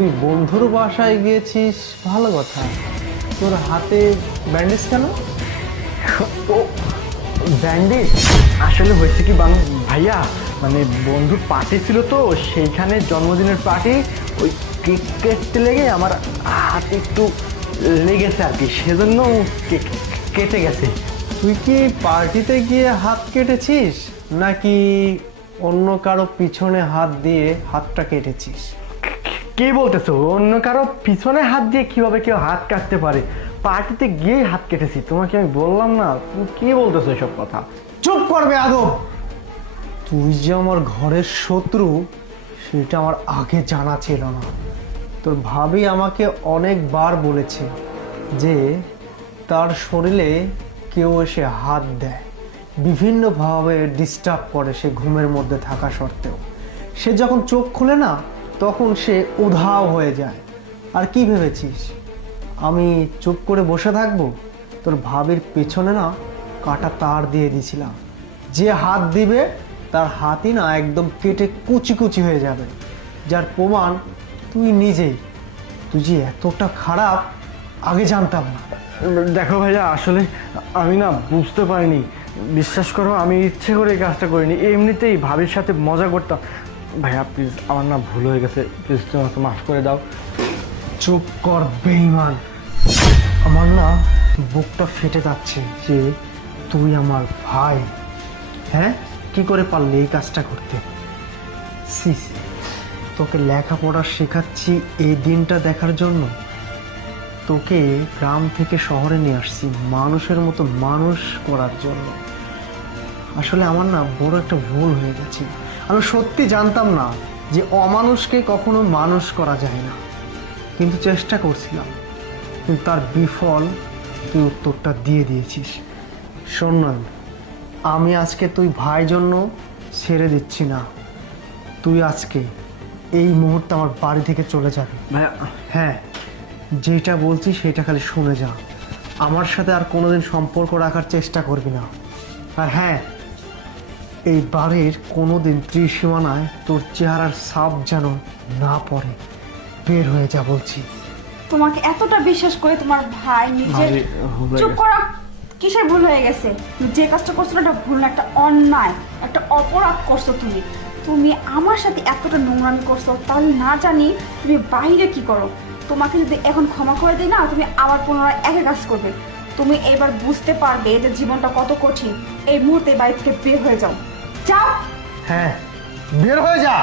তুই বন্ধুর বাসায় গিয়েছিস ভালো কথা, তোর হাতে ব্যান্ডেজ কেন? ও ব্যান্ডেজ আসলে হয়েছে কি ভাইয়া, মানে বন্ধুর পার্টি ছিল তো, সেইখানে জন্মদিনের পার্টি, ওই কেক কেটতে লেগে আমার হাতে একটু লেগেছে আর কি, সেজন্য কেটে গেছে। তুই কি পার্টিতে গিয়ে হাত কেটেছিস নাকি অন্য কারো পিছনে হাত দিয়ে হাতটা কেটেছিস? কি বলতেছো? অন্য কারো পিছনে হাত দিয়ে কিভাবে কেউ হাত কাটতে পারে? পার্টিতে গিয়েই হাত কেটেছি, তোমাকে আমি বললাম না? তুমি কি বলতেছো এসব কথা? চুপ করবে আদব। তুই যে আমার ঘরের শত্রু সেটা আমার আগে জানা ছিল না। তোর ভাবি আমাকে অনেকবার বলেছে যে তার শরীরে কেউ এসে হাত দেয়, বিভিন্নভাবে ডিস্টার্ব করে সে ঘুমের মধ্যে থাকা সত্ত্বেও। সে যখন চোখ খুলে না তখন সে উধাও হয়ে যায়। আর কি ভেবেছিস আমি চুপ করে বসে থাকবো? তোর ভাবির পেছনে না কাটা তার দিয়ে দিছিলাম, যে হাত দিবে তার হাতই না একদম কেটে কুচি কুচি হয়ে যাবে, যার প্রমাণ তুই নিজেই। তুই যে এতটা খারাপ আগে জানতাম না। দেখো ভাইয়া, আসলে আমি না বুঝতে পারিনি, বিশ্বাস করো আমি ইচ্ছে করে এই কাজটা করিনি, এমনিতেই ভাবির সাথে মজা করতাম। ভাইয়া প্লিজ, আমার না ভুল হয়ে গেছে, প্লিজ তুমি আমাকে মাফ করে দাও। চুপ কর বেঈমান। আমার না বুকটা ফেটে যাচ্ছে যে তুই আমার ভাই। হ্যাঁ, কি করে পারলি এই কাজটা করতে? সিস, তোকে লেখাপড়া শেখাচ্ছি এই দিনটা দেখার জন্য। তোকে গ্রাম থেকে শহরে নিয়ে আসছি মানুষের মতো মানুষ করার জন্য। আসলে আমার না বড় একটা ভুল হয়ে গেছে। আমি সত্যি জানতাম না যে অমানুষকে কখনো মানুষ করা যায় না, কিন্তু চেষ্টা করছিলাম, কিন্তু তার বিফল তুই উত্তরটা দিয়ে দিয়েছিস। শোন না, আমি আজকে তুই ভাই জন্য ছেড়ে দিচ্ছি না। তুই আজকে এই মুহূর্তে আমার বাড়ি থেকে চলে যাবি। ভাইয়া হ্যাঁ, যেটা বলছি সেটা খালি শুনে যা। আমার সাথে আর কোনোদিন সম্পর্ক রাখার চেষ্টা করবি না। আর হ্যাঁ, এই বাড়ির কোনোদিন ত্রিসীমানায় তোর চেহারার ছাপ যেন না পড়ে। বের হয়ে যা বলছি। তোমাকে এতটা বিশ্বাস করে তোমার ভাই নিজের চুপ করা। কিসের ভুল হয়ে গেছে? তুমি যে কাজটা করছো না, এটা ভুল না, একটা অন্যায়, একটা অপরাধ করছো তুমি। তুমি আমার সাথে এতটা নোংরামি করছো, তাহলে না জানি তুমি বাইরে কি করো। তোমাকে যদি এখন ক্ষমা করে দিই না, তুমি আবার পুনরায় একই কাজ করবে। তুমি এবার বুঝতে পারবে যে জীবনটা কত কঠিন। এই মুহূর্তে বাড়ি থেকে বের হয়ে যাও, যাও। হ্যাঁ, বের হয়ে যা।